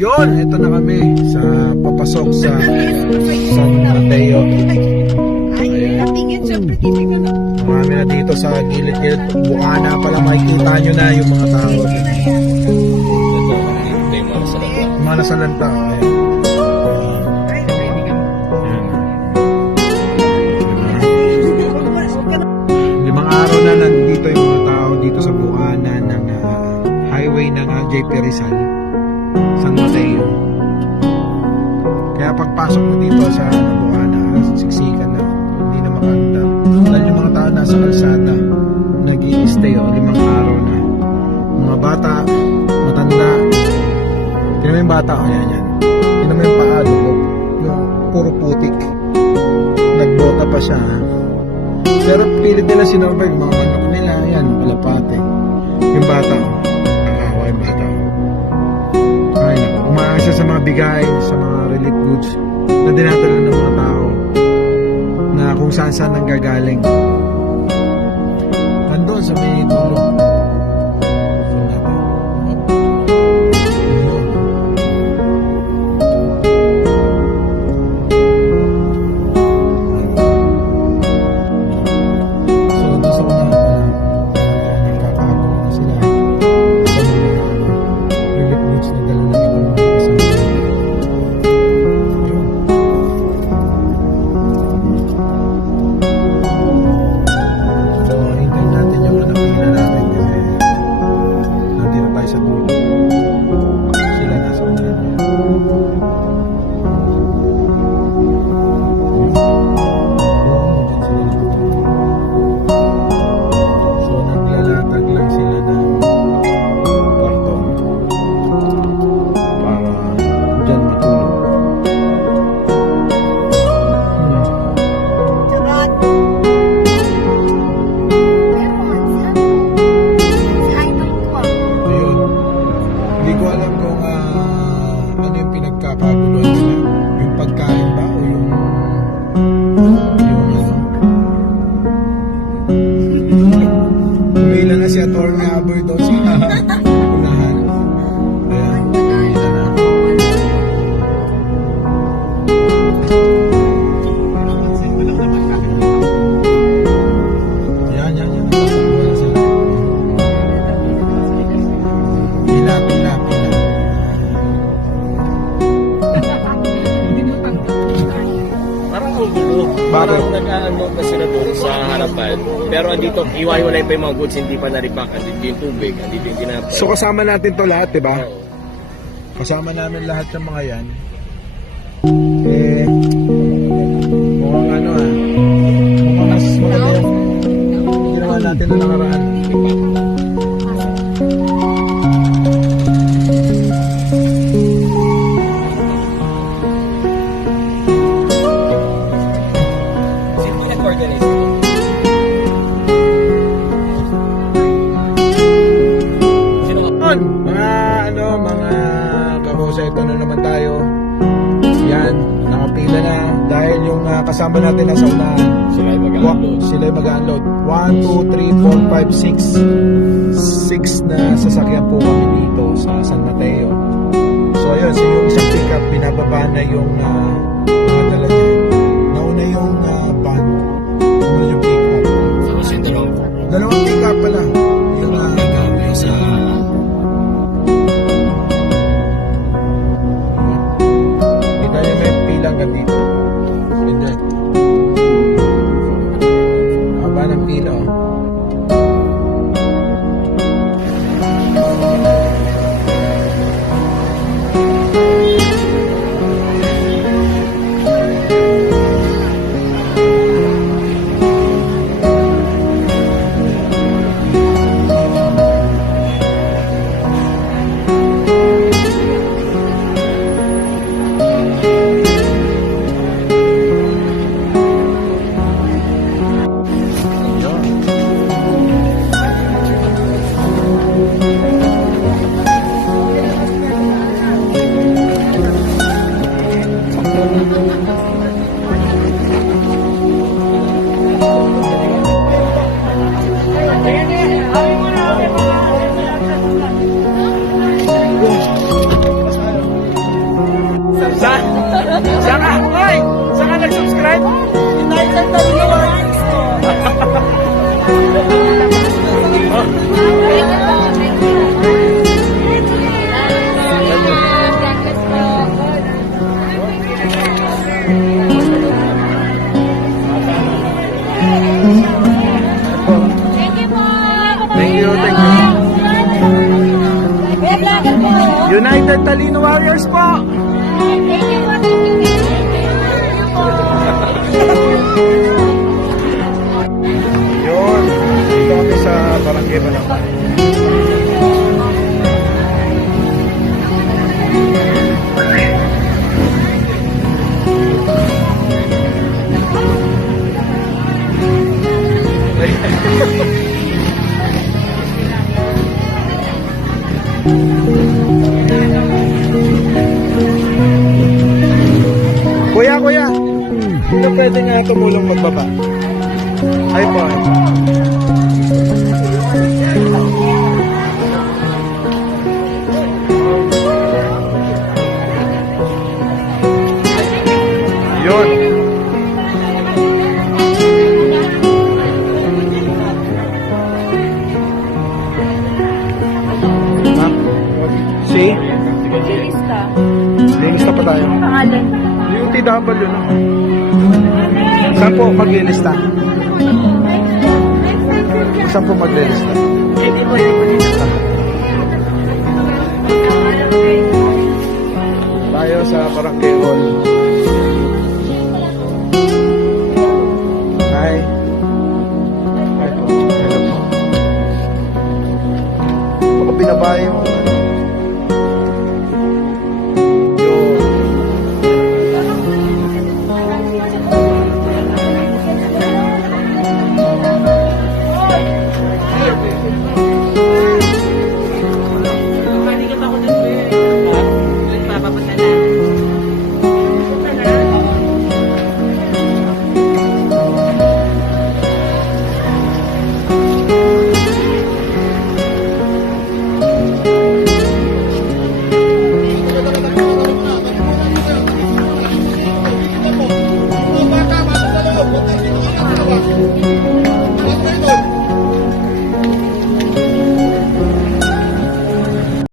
Yun, ito na kami sa papasok sa San Mateo. Ay, natingin siyempre titingnan na. Marami na dito sa gilid-gilid. Bukana pala makikita nyo na yung mga tao. Mga nasalanta. Limang araw na nandito yung mga tao dito sa bukana ng highway ng JP Rizal, San Mateo. Kaya pagpasok mo dito sa bukana, siksikan na, hindi na makanda. Dahil yung mga tao nasa kalsada, nag-i-stay limang araw na. Mga bata, matanda. Tingnan mo yung bata, yan. Tingnan mo yung paa, yung puro putik. Nagbota pa siya. Pero pilit nila sinorberg, mga manok nila, yan, palapate. Yung bata, akawa yung bata. Ay, umaasa sa mga bigay, sa mga relief goods na dinatala ng mga tao na kung saan nanggagaling. Nandun sa may dulo. Parang nag-ano na sila doon sa harapan. Pero andito, iwahiwalay pa yung mga goods, hindi pa na-repack. Andito yung tubig, andito yung tinapay. So kasama natin to lahat, diba? Oo. Kasama namin lahat yung mga yan. Mukhang ano mukhang mas maganda yung ginawa natin na nakaraan. Ito na naman tayo. Yan, nakapila na dahil yung kasama natin nasa unahan. Sila ay mag-unload. 1, 2, 3, 4, 5, 6 na sasakyan po kami dito sa San Mateo. So ayun, so yung isang pickup binababa na yung mga dala niya. Nauna yung van, nauna yung pickup. Dalawang pickup pala. Yung sa hanggang dito. Hindi. Haba ng pila, United Talino Warriors po. Thank you, thank you. United Talino Warriors po! Yun, dito kami sa Barangay Balangay. Kuya, kuya, sino pwede nga tumulong magbaba? Ay po, ay po. Yun. Ha? Si? Lingista pa tayo. Pangalan. UTW na. Saan po maglilista? Saan po maglilista? Tayo sa Barangay Hall. Hi. Hi po. Hello po. Baka binaba yung